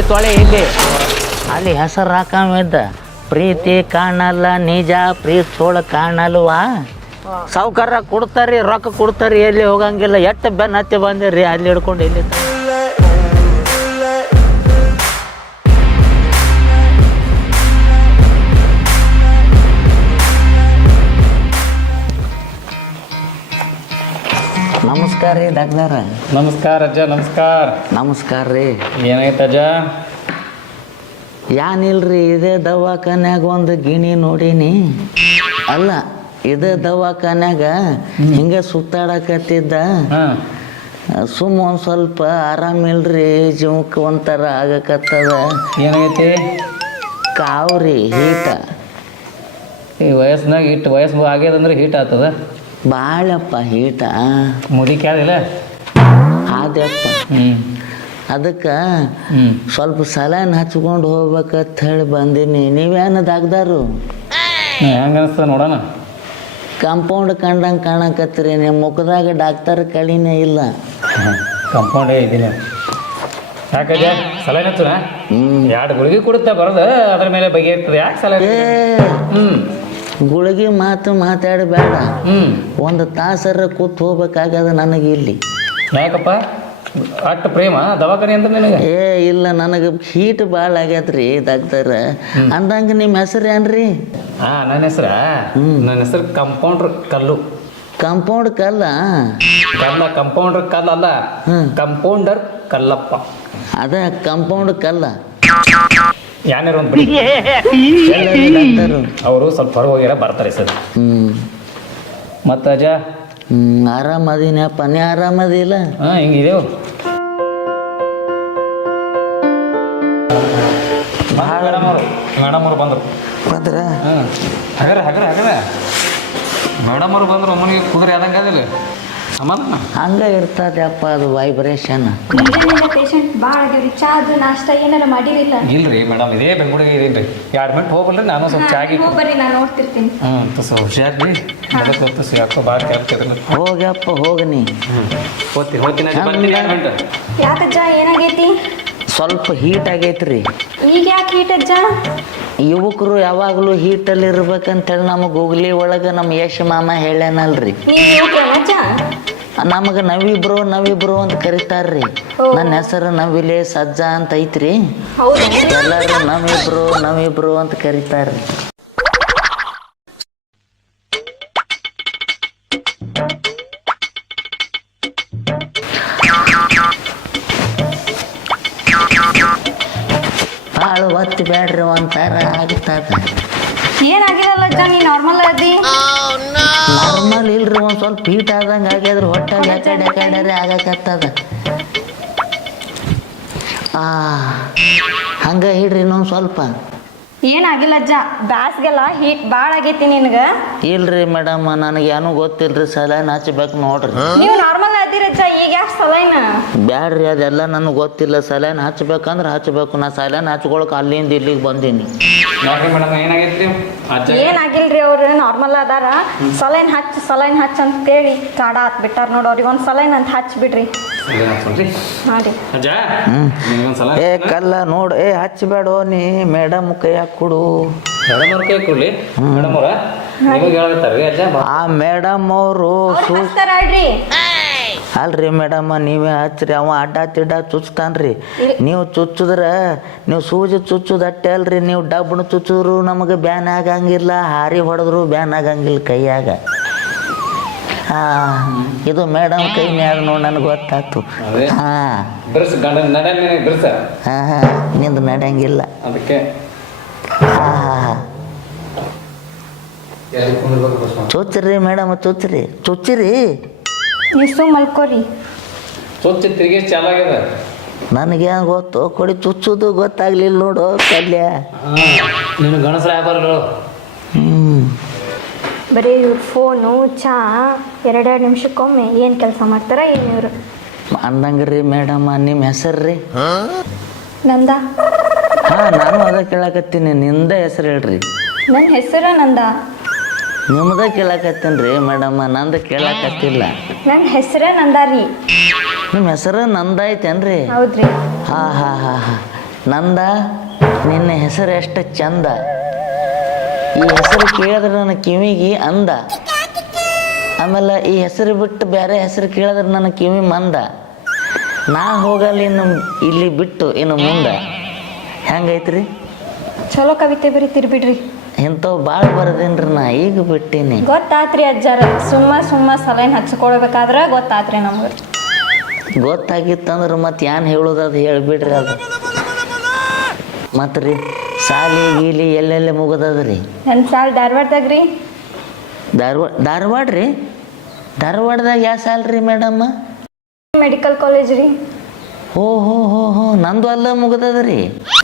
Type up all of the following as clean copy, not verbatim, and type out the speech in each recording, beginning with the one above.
ಇಲ್ಲಿ ತೊಳೆ ಇಲ್ಲಿ ಅಲ್ಲಿ ಹೆಸರು ಹಾಕವಿದ್ದ ಪ್ರೀತಿ ಕಾಣಲ್ಲ ನಿಜ ಪ್ರೀತಿಸೋಳ ಕಾಣಲ್ವಾ ಸಾವುಕಾರ ಕೊಡ್ತಾರಿ ರೊಕ್ಕ ಕೊಡ್ತಾರಿ ಎಲ್ಲಿ ಹೋಗಂಗಿಲ್ಲ ಎಷ್ಟು ಬೆನ್ನ ಹತ್ತಿ ಬಂದಿರಿ ಅಲ್ಲಿ ಹಿಡ್ಕೊಂಡು ಎಲ್ಲಿ ನಮಸ್ಕಾರ ರೀ ಡಾಕ್ಟರ್. ನಮಸ್ಕಾರ ಅಜ್ಜ. ನಮಸ್ಕಾರ. ನಮಸ್ಕಾರ ರೀ. ಏನಾಯ್ತು ಅಜ್ಜ? ಏನಿಲ್ರಿ, ಇದೇ ದವಾಖಾನ್ಯಾಗ ಒಂದು ಗಿಣಿ ನೋಡೀನಿ. ಅಲ್ಲ, ಇದೇ ದವಾಖಾನ್ಯಾಗ ಹಿಂಗೆ ಸುತ್ತಾಡಕತ್ತಿದ್ದ. ಸುಮ್ಮ ಒಂದು ಸ್ವಲ್ಪ ಆರಾಮಿಲ್ರಿ, ಜೀವಕ್ಕೆ ಒಂಥರ ಆಗಕತ್ತದ. ಏನಾಗೈತಿ? ಕಾವ್ರಿ ಹೀಟ. ಈ ವಯಸ್ಸಿನಾಗ ವಯಸ್ಸು ಆಗ್ಯದಂದ್ರೆ ಹೀಟ್ ಆಗ್ತದ. ಭಾಳಪ್ಪ ಹೀಟ. ಮುದಿಕೆ ಆದಿಲ್ಲ ಆದ್ಯಪ್ಪ. ಅದಕ್ಕೆ ಸ್ವಲ್ಪ ಸಲೈನ್ ಹಚ್ಕೊಂಡು ಹೋಗ್ಬೇಕಂತ ಹೇಳಿ ಬಂದೀನಿ. ನೀವೇನು ದಾಗ್ದಾರು? ಹೆಂಗ ಅನಿಸ್ತದ ನೋಡೋಣ. ಕಾಂಪೌಂಡ್ ಕಂಡಂಗೆ ಕಾಣಕತ್ತೀರಿ, ನಿಮ್ಮ ಮುಖದಾಗ ಡಾಕ್ಟರ್ ಕಡಿನೇ ಇಲ್ಲ. ಕಾಂಪೌಂಡೇ ಇದ್ದೀನಿ. ಯಾಕಜ್ಜ ಸಲೈನ್ ಹಚ್ಚುನ? 2 ಗುಳಿಗೆ ಕೊಡುತ್ತಾ ಬರೋದು, ಅದ್ರ ಮೇಲೆ ಬಗೆ ಇರ್ತದೆ. ಯಾಕೆ ಸಲೈನ್? ಗುಳಿಗೆ ಮಾತಾಡಬೇಡ. ಒಂದು ತಾಸರ ಕೂತ್ ಹೋಗ್ಬೇಕಾಗದ ನನಗೆ ಇಲ್ಲಿ. ಯಾಕಪ್ಪ ಅಷ್ಟು ಪ್ರೇಮ ದವಾಖಾನೆ ಅಂತ ನಿನಗೆ? ಇಲ್ಲ, ನನಗೆ ಹೀಟ್ ಭಾಳ ಆಗ್ಯದ್ರಿ ಡಾಕ್ಟರ್. ಅಂದಂಗೆ ನಿಮ್ಮ ಹೆಸರು ಏನ್ರಿ? ನನ್ನ ಹೆಸರು ಕಂಪೌಂಡ್ರ್ ಕಲ್ಲು. ಕಂಪೌಂಡ್ ಕಲ್ಲ? ಕಂಪೌಂಡರ್ ಕಲ್ಲ ಅಲ್ಲ, ಕಂಪೌಂಡರ್ ಕಲ್ಲಪ್ಪ. ಅದ ಕಂಪೌಂಡ್ ಕಲ್ಲ. ಯಾರು ಒಂದು ಬಿಡಿ, ಅವರು ಸ್ವಲ್ಪ ಹೊರಗೆ ಹೋಗ್ಯಾರ, ಬರ್ತಾರೆ ಸರ್. ಮತ್ತ ಅಜ್ಜ ಆರಾಮದೀನಪ್ಪ, ನೀ ಆರಾಮದಿಲ್ಲ? ಹಿಂಗಿದೇವು ಮೇಡಮ್ ಅವರು ಬಂದರು. ಮೇಡಮ್ ಅವರು ಬಂದ್ರು. ಅಮ್ಮನಿಗೆ ಕುದುರೆ ಆದಂಗೆ ಅದಿಲ್ಲ ಹಂಗ ಇರ್ತದಪ್ಪ, ಅದು ವೈಬ್ರೇಷನ್. ಪೇಷಂಟ್ ಭಾಳ ಆಗ್ಯಾವ್ರಿ. ಚಾದ ನಾಷ್ಟ ಏನಾರ ಮಾಡಿರಿಲ್ಲ? ಇಲ್ರಿ ಮೇಡಮ್, ಇದೇ ಬೆಂಗಳೂರಿಗೆ ಇದೀನಿ ರೀ. 2 ಮಿನಿಟ್ ಹೋಗ್ಬಲ್ರಿ, ನಾನು ಸ್ವಲ್ಪ ಚಾಗಿ ಬರ್ರಿ, ನಾನು ನೋಡ್ತಿರ್ತೀನಿ. ಹುಷಾರ್ರಿ, ಯಾಕೋ ಭಾಳ ಕೇಳ್ತಿರಲ್ಲ. ಹೋಗ್ಯಪ್ಪ ಹೋಗನಿ. ಹೋಗ್ತೀನಿ. ಯಾಕಜ್ಜ ಏನಾಗೈತಿ? ಸ್ವಲ್ಪ ಹೀಟ್ ಆಗೈತ್ರಿ. ಈಗ ಯಾಕೆ ಹೀಟ್ ಅಜ್ಜ? ಯುವಕರು ಯಾವಾಗಲೂ ಹೀಟಲ್ಲಿ ಇರ್ಬೇಕಂತೇಳಿ ನಮಗೆ ಗೂಗ್ಲಿ ಒಳಗೆ ನಮ್ಮ ಯಶ್ ಮಾಮ ಹೇಳ್ಯಾನಲ್ರಿ. ನಮಗೆ ನವಿಬ್ರು ಅಂತ ಕರಿತಾರ್ರಿ. ನನ್ನ ಹೆಸರು ನವಿಲೆ ಸಜ್ಜಾ ಅಂತ ಐತ್ರಿ. ಎಲ್ಲರೂ ನವಿಬ್ರು ಅಂತ ಕರಿತಾರ್ರಿ. ಭಾಳ ಒತ್ತಿ ಬೇಡ್ರಿ, ಒಂಥರ ಆಗ್ತದ. ಏನಾಗಿರಲ್ಲ ಅಜ್ಜ, ನೀ ನಾರ್ಮಲ್ ಅದಿ. ನಾರ್ಮಲ್ ಇಲ್ರಿ, ಒಂದು ಸ್ವಲ್ಪ ಹೀಟ್ ಆದಂಗೆ ಆಗ್ಯದ್ರಿ. ಹೊಟ್ಟೆ ಯಾಕಡೆ ಆಗಕತ್ತದ. ಹಂಗ ಹಿಡ್ರಿ ಇನ್ನೊಂದು ಸ್ವಲ್ಪ. ಏನಾಗಿಲ್ಲ ಅಜ್ಜ, ಬ್ಯಾಸ್ಗೆಲ್ಲ ಹೀಟ್ ಭಾಳ ಆಗೈತಿ ನಿನಗೆ? ಇಲ್ರಿ ಮೇಡಮ್, ನನಗೆ ಏನೂ ಗೊತ್ತಿಲ್ರಿ. ಸಲೈನ್ ಹಚ್ಬೇಕು ನೋಡ್ರಿ. ನೀವು ನಾರ್ಮಲ್ ಅದಿರಜ್ಜ, ಈಗ ಯಾಕೆ ಸಲೈನ್? ಬ್ಯಾಡ್ರಿ, ಅದೆಲ್ಲ ನನಗೆ ಗೊತ್ತಿಲ್ಲ. ಸಲೈನ್ ಹಚ್ಬೇಕಂದ್ರೆ ಹಚ್ಬೇಕು. ನಾ ಸಲೈನ್ ಹಚ್ಕೊಳಕ್ ಅಲ್ಲಿಂದ ಇಲ್ಲಿಗೆ ಬಂದೀನಿ. ಏನಾಗಿಲ್ರಿ, ಅವ್ರು ನಾರ್ಮಲ್ ಅದಾರ. ಸಲೈನ್ ಹಚ್ ಅಂತ ಕೇಳಿ ಕಾಡ ಹಾಕ್ಬಿಟ್ಟಾರ ನೋಡು. ಅವ್ರಿಗೆ ಒಂದು ಸಲೈನ್ ಅಂತ ಹಚ್ಬಿಡ್ರಿ. ಕಲ್ಲ ನೋಡು. ಹಚ್ಚಬೇಡ ನೀ, ಮೇಡಮ್ ಕೈಯಾಗ ಕೊಡು. ಆ ಮೇಡಮ್ ಅವರು ಅಲ್ರಿ ಮೇಡಮ್, ನೀವೇ ಹಚ್ಚ್ರಿ. ಅವ ಅಡ್ಡ ತಿಡ್ಡ ಚುಚ್ತಾನ್ರಿ. ನೀವು ಚುಚ್ಚಿದ್ರೆ ನೀವು ಸೂಜಿ ಚುಚ್ಚುದು ಅಟ್ಟೆ ಅಲ್ರಿ, ನೀವು ಡಬ್ಬಣ ಚುಚ್ಚಿದ್ರು ನಮಗೆ ಬ್ಯಾನ್ ಆಗಂಗಿಲ್ಲ, ಹಾರಿ ಹೊಡೆದ್ರು ಬ್ಯಾನ್ ಆಗಂಗಿಲ್ಲ ಕೈಯಾಗ. ಇದು ಮೇಡಮ್ ಕೈ ಮ್ಯಾಗ ನೋಡಿ ನನಗೆ ಗೊತ್ತಾಯ್ತು. ನಿಂದು ನಡೆಯಂಗಿಲ್ಲ. ಚುಚ್ಚ್ರಿ ಮೇಡಮ್, ಚುಚ್ಚಿರಿ. ಮಲ್ಕೋರಿ. ನನಗೇನು ಗೊತ್ತು, ಕೊಡಿ ಚುಚ್ಚುದು ಗೊತ್ತಾಗ್ಲಿಲ್ಲ ನೋಡು ಕಲ್ಯ. ಬರೀ ಇವ್ರ ಫೋನು ಚಾ 2 ನಿಮಿಷಕ್ಕೊಮ್ಮೆ ಏನು ಕೆಲಸ ಮಾಡ್ತಾರ ಏನು ಇವರು? ಅಂದಂಗ್ರಿ ಮೇಡಮ್, ನಿಮ್ಮ ಹೆಸರು ರೀ? ನಂದ. ನಾನು ಅದ ಕೇಳಕತ್ತೀನಿ, ನಿಂದ ಹೆಸರು ಹೇಳ್ರಿ. ನನ್ನ ಹೆಸರು ನಂದ. ನಿಮ್ದ ಕೇಳಕತ್ತೀನಿ ರೀ ಮೇಡಮ್, ನಂದು ಕೇಳಕತ್ತಿಲ್ಲ. ನನ್ನ ಹೆಸರು ನಂದಾರಿ. ನಿಮ್ಮ ಹೆಸರು ನಂದ ಐತೇನ್ರಿ? ಹೌದ್ರಿ. ಹಾ ನಂದ ನಿನ್ನ ಹೆಸರು ಎಷ್ಟು ಚಂದ, ಈ ಹೆಸರು ಕೇಳಿದ್ರೆ ನನ್ನ ಕಿವಿಗೆ ಅಂದ, ಆಮೇಲೆ ಈ ಹೆಸರು ಬಿಟ್ಟು ಬೇರೆ ಹೆಸರು ಕೇಳಿದ್ರೆ ನನ್ನ ಕಿವಿ ಮಂದ, ನಾ ಹೋಗಲ್ಲ ಇನ್ನು ಇಲ್ಲಿ ಬಿಟ್ಟು ಇನ್ನು ಮುಂದೆ. ಹೆಂಗೈತ್ರಿ? ಚಲೋ ಕವಿತೆ ಬರೀತೀರಿ ಬಿಡ್ರಿ. ಇಂಥವು ಭಾಳ ಬರದೇನ್ರಿ, ನಾ ಈಗ ಬಿಟ್ಟೀನಿ. ಗೊತ್ತಾತ್ರಿ ಅಜ್ಜಾರ, ಸುಮ್ಮ ಸಲೈನ್ ಹಚ್ಕೊಳ್ಬೇಕಾದ್ರೆ ಗೊತ್ತಾತ್ರಿ ನಮ್ಗೆ. ಗೊತ್ತಾಗಿತ್ತಂದ್ರೆ ಮತ್ತೆ ಏನು ಹೇಳೋದು ಅದು ಹೇಳಿಬಿಡ್ರಿ. ಅದು ಮತ್ತು ರೀ ಸಾಲಿ ಗೀಲಿ ಎಲ್ಲೆಲ್ಲಿ ಮುಗಿದದ್ರಿ? ನನ್ನ ಸಾಲ್ ಧಾರವಾಡದಾಗ ರೀ. ಧಾರವಾಡ ರೀ? ಧಾರವಾಡದಾಗ ಯಾವ ಸಾಲ್ ರೀ ಮೇಡಮ್ಮ? ಮೆಡಿಕಲ್ ಕಾಲೇಜ್ ರೀ. ಹೋ ನಂದು ಅಲ್ಲೇ ಮುಗಿದದ್ರಿ.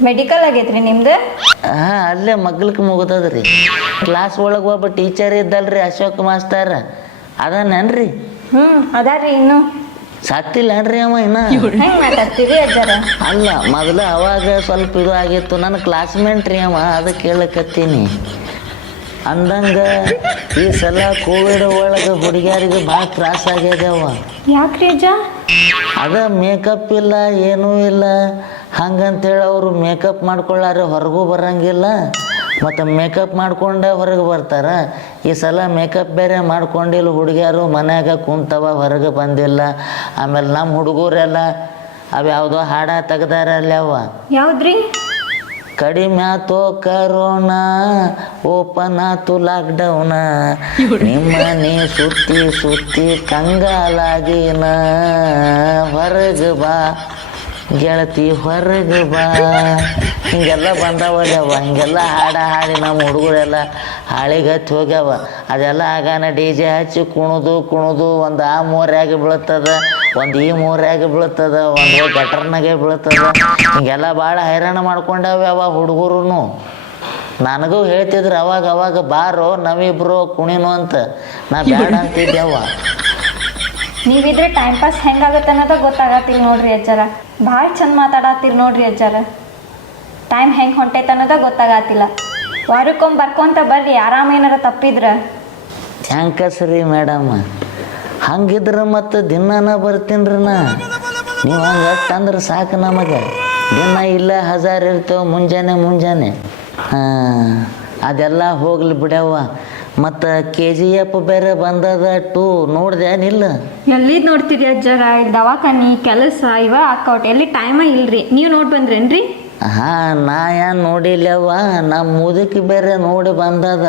ಮೆಡಿಕಲ್ ಆಗೈತ್ರಿ ನಿಮ್ದು? ಹಾಂ, ಅಲ್ಲೇ ಮಗ್ಲಕ್ಕೆ ಮುಗಿದದ್ರಿ. ಕ್ಲಾಸ್ ಒಳಗೆ ಒಬ್ಬ ಟೀಚರ್ ಇದ್ದಲ್ರಿ, ಅಶೋಕ್ ಮಾಸ್ತರ್, ಅದಾನೇನ್ರಿ? ಅದಾರಿ. ಇನ್ನು ಸತ್ತಿಲ್ಲನ್ರಿ ಅವ ಇನ್ನ? ಹೆಂಗ್ ಮಾತಾಡ್ತೀರಿ ಅಜ್ಜಾರ? ಅಲ್ಲ, ಮೊದಲು ಅವಾಗ ಸ್ವಲ್ಪ ಇದು ಆಗಿತ್ತು. ನನ್ನ ಕ್ಲಾಸ್ಮೇಟ್ ರೀ ಅವ, ಅದಕ್ಕೆ ಕೇಳಕತ್ತೀನಿ. ಅಂದಂಗ ಈ ಸಲ ಕೋವಿಡ್ ಒಳಗೆ ಹುಡುಗಿಯರಿಗೆ ಭಾಳ ತ್ರಾಸ ಆಗ್ಯದವ. ಯಾಕ್ರಿ ಅಜ್ಜ? ಅದ ಮೇಕಪ್ ಇಲ್ಲ, ಏನೂ ಇಲ್ಲ, ಹಂಗಂತೇಳಿ ಅವರು ಮೇಕಪ್ ಮಾಡ್ಕೊಳ್ಳಾರೆ, ಹೊರಗೂ ಬರಂಗಿಲ್ಲ, ಮತ್ತು ಮೇಕಪ್ ಮಾಡ್ಕೊಂಡೆ ಹೊರಗೆ ಬರ್ತಾರ. ಈ ಸಲ ಮೇಕಪ್ ಬೇರೆ ಮಾಡ್ಕೊಂಡಿಲ್ಲ ಹುಡುಗಿಯರು, ಮನ್ಯಾಗ ಕುಂತವ, ಹೊರಗೆ ಬಂದಿಲ್ಲ. ಆಮೇಲೆ ನಮ್ಮ ಹುಡುಗರೆಲ್ಲ ಅವು ಯಾವುದೋ ಹಾಡ ತೆಗ್ದಾರಲ್ಲ ಅವ. ಯಾವ್ದ್ರಿ? ಕಡಿಮೆ ಆತೋ ಕರೋನಾ, ಓಪನ್ ಆತು ಲಾಕ್ಡೌನ, ನಿಮ್ಮನೆ ಸುತ್ತಿ ಕಂಗಾಲಾಗಿನ, ಹೊರಗೆ ಬಾ ಗೆಳತಿ ಹೊರಗೆ ಬಾ, ಹಿಂಗೆಲ್ಲ ಬಂದವಲ್ಲವ. ಹಿಂಗೆಲ್ಲ ಹಾಡಿ ನಮ್ಮ ಹುಡುಗರೆಲ್ಲ ಹಾಳಿಗೆ ಹತ್ತಿ ಹೋಗ್ಯಾವ. ಅದೆಲ್ಲ ಆಗಾನ DJ ಹಚ್ಚಿ ಕುಣುದು ಒಂದು ಆ ಮೂರ್ಯಾಗ ಬೀಳ್ತದ, ಒಂದು ಈ ಮೂರ್ಯಾಗ ಬೀಳ್ತದ, ಒಂದು ಗಟರ್ನಾಗೆ ಬೀಳ್ತದ. ಹಿಂಗೆಲ್ಲ ಭಾಳ ಹೈರಾಣ ಮಾಡ್ಕೊಂಡಾವೆ ಅವ ಹುಡುಗರು. ನನಗೂ ಹೇಳ್ತಿದ್ರು ಅವಾಗ ಬಾರೋ ನಾವಿಬ್ರು ಕುಣಿನು ಅಂತ. ನಾ ಬೇಡ ಅಂತಿದ್ದೆವ. ನೀವಿದ್ರೆ ಟೈಮ್ ಪಾಸ್ ಹೆಂಗಾಗತ್ತೆ ಅನ್ನೋದ ಗೊತ್ತಾಗತ್ತಿಲ್ಲ ನೋಡ್ರಿ ಅಜ್ಜಾರ. ಭಾಳ ಚಂದ ಮಾತಾಡತ್ತೀರಿ ನೋಡ್ರಿ ಅಜ್ಜಾರ. ಟೈಮ್ ಹೆಂಗೆ ಹೊಂಟೈತೆ ಅನ್ನೋದ ಗೊತ್ತಾಗತ್ತಿಲ್ಲ. ವಾರಕ್ಕೊಮ್ಮೆ ಬರ್ಕೊಂತ ಬರ್ರಿ, ಆರಾಮ ಏನಾರ ತಪ್ಪಿದ್ರ. ಥ್ಯಾಂಕಸ್ ರೀ ಮೇಡಮ್. ಹಂಗಿದ್ರೆ ಮತ್ತು ದಿನಾನ ಬರ್ತೀನಿ ನಾ. ನೀವು ಹಂಗೆ ತಂದ್ರೆ ಸಾಕು ನಮಗೆ. ದಿನ ಇಲ್ಲ 1000 ಇರ್ತೇವೆ ಮುಂಜಾನೆ. ಹಾಂ, ಅದೆಲ್ಲ ಹೋಗ್ಲಿ ಬಿಡವ್ವ. ಮತ್ತು KGF ಬೇರೆ ಬಂದದ 2 ನೋಡ್ದೇನಿಲ್ಲ? ಎಲ್ಲಿದ್ ನೋಡ್ತೀರಿ ಅಜ್ಜಾರ? ದವಾಖಾನಿ ಕೆಲಸ ಇವ ಅಕ್ಕೌಟ್ ಎಲ್ಲಿ ಟೈಮ ಇಲ್ರಿ. ನೀವು ನೋಡಿ ಬಂದ್ರೇನ್ರಿ? ಹಾಂ, ನಾ ಏನು ನೋಡಿಲ್ಲವ್ವ. ನಮ್ಮ ಮುದುಕಿ ಬೇರೆ ನೋಡಿ ಬಂದದ.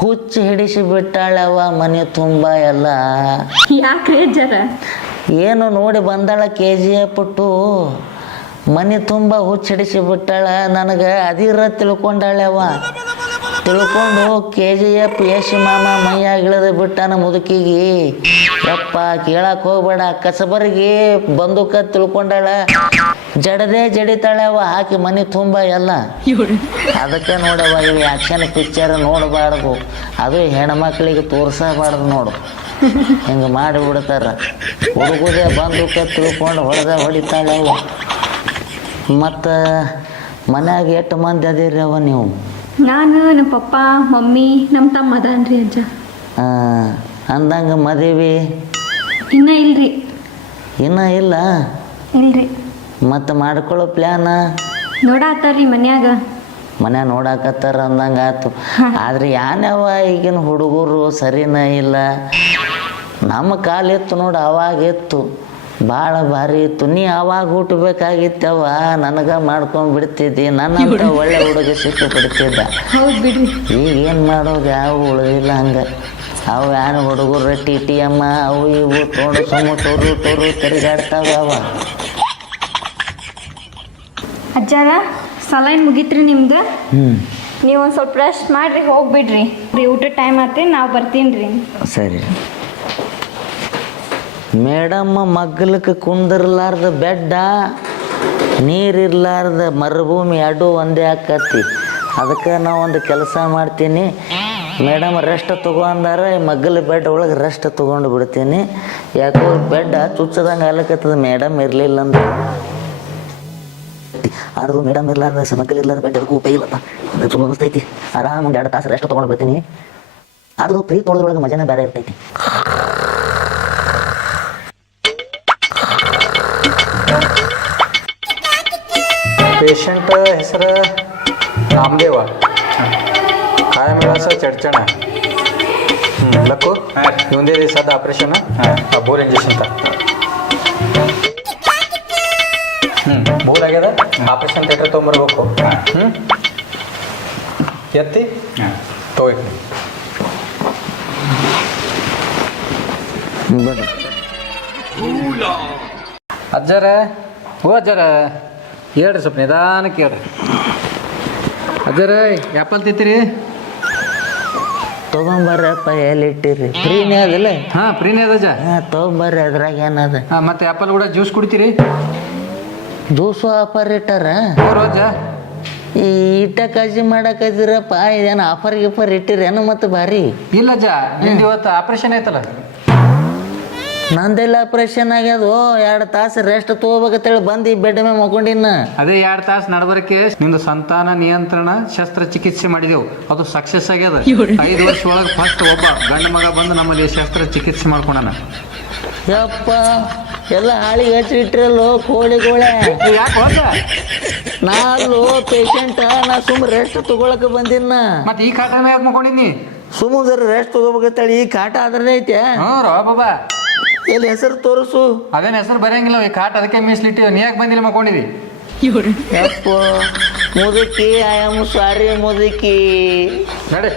ಹುಚ್ಚು ಹಿಡಿಸಿ ಬಿಟ್ಟಾಳವ್ವ ಮನೆ ತುಂಬ ಎಲ್ಲ. ಯಾಕ್ರಿ ಅಜ್ಜಾರ? ಏನು ನೋಡಿ ಬಂದಾಳ KGF 2 ಮನೆ ತುಂಬ ಹುಚ್ಚು ಹಿಡಿಸಿ ಬಿಟ್ಟಾಳ. ನನಗೆ ಅದಿರ ತಿಳ್ಕೊಂಡಾಳವ್ವ. ತಿಳ್ಕೊಂಡು KGF ಯಶ್ ಮಾಮ ಮೈಯಾಗ ಇಳಿದು ಬಿಟ್ಟಾನ ಮುದುಕಿಗೆ. ಯಪ್ಪ ಕೇಳಕ್ಕೆ ಹೋಗ್ಬೇಡ, ಕಸಬರಿಗೆ ಬಂದೂಕ ತಿಳ್ಕೊಂಡಾಳ. ಜಡಿತಾಳವ ಹಾಕಿ ಮನೆ ತುಂಬ ಎಲ್ಲ. ಅದಕ್ಕೆ ನೋಡವ, ಇವು ಆ್ಯಕ್ಷನ್ ಪಿಕ್ಚರ್ ನೋಡಬಾರ್ದು, ಅದು ಹೆಣ್ಮಕ್ಳಿಗೆ ತೋರಿಸಬಾರ್ದು ನೋಡು. ಹಿಂಗೆ ಮಾಡಿಬಿಡ್ತಾರ. ಹುಡುಗುದೇ ಬಂದೂಕ ತಿಳ್ಕೊಂಡು ಹೊಡಿತಾಳವ. ಮತ್ತು ಮನ್ಯಾಗ ಎಷ್ಟು ಮಂದಿ ಅದಿರಿ ಅವ ನೀವು? ನಾನು, ನಮ್ಮ ಪಪ್ಪ, ಮಮ್ಮಿ, ನಮ್ಮ ತಮ್ಮ ಅದಾನ್ರಿ ಅಜ್ಜ. ಅಂದಂಗೆ ಮದುವೆ ಇನ್ನೂ ಇಲ್ರಿ. ಇನ್ನೂ ಇಲ್ಲ? ಇಲ್ರಿ. ಮತ್ತು ಮಾಡ್ಕೊಳ್ಳೋ ಪ್ಲ್ಯಾನ? ನೋಡಾತಾರ್ರಿ ಮನ್ಯಾಗ ನೋಡಾಕತ್ತಾರ ಅಂದಂಗೆ ಆಯ್ತು. ಆದ್ರೆ ಯಾನ್ಯಾವ ಈಗಿನ ಹುಡುಗರು ಸರಿನೇ ಇಲ್ಲ. ನಮ್ಮ ಕಾಲಿತ್ತು ನೋಡು, ಅವಾಗಿತ್ತು ಭಾಳ ಭಾರಿ ಇತ್ತು. ನೀ ಅವಾಗ ಹುಟ್ಟಬೇಕಾಗಿತ್ತವ, ನನಗೆ ಮಾಡ್ಕೊಂಡು ಬಿಡ್ತಿದ್ದಿ. ನನ್ನಂತ ಒಳ್ಳೆ ಹುಡುಗ ಸಿಕ್ಕು ಬಿಡ್ತಿದ್ದ. ಹೌದು ಬಿಡ್ರಿ. ಈಗ ಏನು ಮಾಡೋದು, ಯಾವ ಉಳಿದಿಲ್ಲ ಹಂಗೆ. ಅವು ಯಾರು ಹುಡುಗರು TTM ಅವು ಇವು ತೊಗೊಂಡು ಟೊರು ತಿರುಗಾಡ್ತಾವ ಅವ. ಅಜ್ಜಾರ ಸಲೈನ್ ಮುಗೀತ್ರಿ ನಿಮ್ದು? ನೀವು ಒಂದು ಸ್ವಲ್ಪ ರೆಸ್ಟ್ ಮಾಡ್ರಿ, ಹೋಗ್ಬಿಡ್ರಿ. ಊಟ ಟೈಮ್ ಆತ್ರಿ, ನಾವು ಬರ್ತೀನಿ ರೀ. ಸರಿ ಮೇಡಮ್ಮ. ಮಗ್ಲಕ್ಕೆ ಕುಂದಿರ್ಲಾರ್ದ ಬೆಡ್ಡ, ನೀರಿರ್ಲಾರ್ದ ಮರುಭೂಮಿ ಎರಡು ಒಂದೇ ಆಕತಿ. ಅದಕ್ಕೆ ನಾವು ಒಂದು ಕೆಲಸ ಮಾಡ್ತೀನಿ. ಮೇಡಮ್ ರೆಸ್ಟ್ ತೊಗೊಂಡಾರ, ಮಗ್ಗಲ ಬೆಡ್ ಒಳಗೆ ರೆಸ್ಟ್ ತೊಗೊಂಡು ಬಿಡ್ತೀನಿ. ಯಾಕೋ ಬೆಡ್ ಚುಚ್ಚದಂಗೆ ಆಗ್ಲಕತ್ತದ. ಮೇಡಮ್ ಇರಲಿಲ್ಲ ಅಂದ್ರೆ ಆದ್ರೂ ಮೇಡಮ್ ಇರ್ಲಾರ್ದ ಮಗ್ಗಲ್ ಇರ್ಲಾರ್ದ ಬೆಡ್ ಎದಕ್ಕೂ ಉಪಯೋಗ ಇಲ್ಲಪ್ಪ. ಚಲೋ ಅನಿಸ್ತೈತಿ. ಆರಾಮ್ ಒಂದು 2 ತಾಸು ರೆಸ್ಟ್ ತೊಗೊಂಡು ಬಿಡ್ತೀನಿ. ಆದ್ರೂ ಪ್ರೀ ತೊಗೊಳೋದ್ರೊಳಗೆ ಮಜಾನೇ ಬೇರೆ ಇರ್ತೈತಿ. ಹೆಸರು ನಾಮದೇವ ಕಾಯಂ ವಿಳಾಸ ಚಡ್ಚಣ ಲಕ್ಕು ಇವಂದೇ ಸದ ಆಪ್ರೇಷನ್ ಬೋರ್ ಇಂಜೆಕ್ಷನ್ ಬೋರ್ ಆಗ್ಯದ ಆಪ್ರೇಷನ್ ಥಿಯೇಟರ್ ತೊಗೊಂಬರ್ಬೇಕು ಎತ್ತಿ ತೊಗೊಯ್ತು ಅಜ್ಜರ ಓ ಅಜ್ಜರ ಹೇಳ್ರಿ ಸ್ವಲ್ಪ ನಿಧಾನಕ್ಕೆ ಹೇಳ್ರಿ ಅಜ್ಜರ ಆ್ಯಪಲ್ ತಿಂತೀರಿ ತೊಗೊಂಬರ್ರಪ್ಪ ಎಲ್ಲಿ ಇಟ್ಟಿರಿ ಫ್ರೀನೇ ಅದಲ್ಲ ಹಾಂ ಫ್ರೀನೇ ಅದ ಅಜ್ಜ ತೊಗೊಂಬರ್ರಿ ಅದ್ರಾಗ ಏನದ ಹಾಂ ಮತ್ತೆ ಆ್ಯಪಲ್ ಕೂಡ ಜ್ಯೂಸ್ ಕುಡಿತೀರಿ ಜ್ಯೂಸು ಆಫರ್ ಇಟ್ಟಾರ ಅವ್ರು ಅಜ್ಜ ಈ ಇಟ್ಟ ಕಾಜಿ ಮಾಡಕದಿರಪ್ಪ ಇದೇನು ಆಫರ್ ಗಿಫರ್ ಇಟ್ಟಿರೇನು ಮತ್ತೆ ಭಾರಿ ಇಲ್ಲ ಅಜ್ಜ ನಿಂದು ಇವತ್ತು ಆಪ್ರೇಷನ್ ಆಯ್ತಲ್ಲ ನಂದೆಲ್ಲ ಆಪ್ರೇಷನ್ ಆಗ್ಯದ 2 ತಾಸು ರೆಸ್ಟ್ ತೊಗೋಬೇಕಂತೇಳಿ ಬಂದು ಈ ಬೆಡ್ ಮೇಲೆ ಮಕ್ಕೊಂಡಿನ ಅದೇ 2 ತಾಸು ನಡಬರಕ್ಕೆ ನಿಂದು ಸಂತಾನ ನಿಯಂತ್ರಣ ಶಸ್ತ್ರಚಿಕಿತ್ಸೆ ಮಾಡಿದೆವು ಅದು ಸಕ್ಸಸ್ ಆಗ್ಯದ 5 ವರ್ಷ ಒಳಗೆ ಫಸ್ಟ್ ಒಬ್ಬ ಗಂಡ ಮಗ ಬಂದು ನಮ್ಮಲ್ಲಿ ಶಸ್ತ್ರಚಿಕಿತ್ಸೆ ಮಾಡ್ಕೊಂಡಾನ ಯಪ್ಪ ಎಲ್ಲ ಹಾಳಿಗೆ ಹಚ್ಚಿ ಇಟ್ಟಿರಲ್ಲೋ ಕೋಳಿಗೋಳೆ ಯಾಕೆ ಹೋದ ನಾಲ್ಲು ಪೇಷಂಟ್ ನಾ ಸುಮ್ ರೆಸ್ಟ್ ತಗೊಳಕ್ ಬಂದಿನ ಮತ್ತೆ ಈ ಕಾಟ ಮ್ಯಾಗ ಮಾಡ್ಕೊಂಡಿನಿ ಸುಮ್ಮನೆ ರೆಸ್ಟ್ ತಗೋಬೇಕಂತೇಳಿ ಈ ಕಾಟ ಅದ್ರದೇ ಐತೆ ಹ್ಞೂ ರೋ ಬಾಬಾ ಎಲ್ಲಿ ಹೆಸರು ತೋರಿಸು ಅದೇನು ಹೆಸರು ಬರೆಯಂಗಿಲ್ಲ ಈ ಕಾಟ ಅದಕ್ಕೆ ಮೀಸಲಿಟ್ಟಿವಿ ನೀ ಯಾಕೆ ಬಂದಿಲ್ಲ ಮಾಡ್ಕೊಂಡಿದಿ ಯಪ್ಪ ಮುದುಕಿ ಐ ಆಮ್ ಸಾರಿ ಮುದುಕಿ ನಡೆ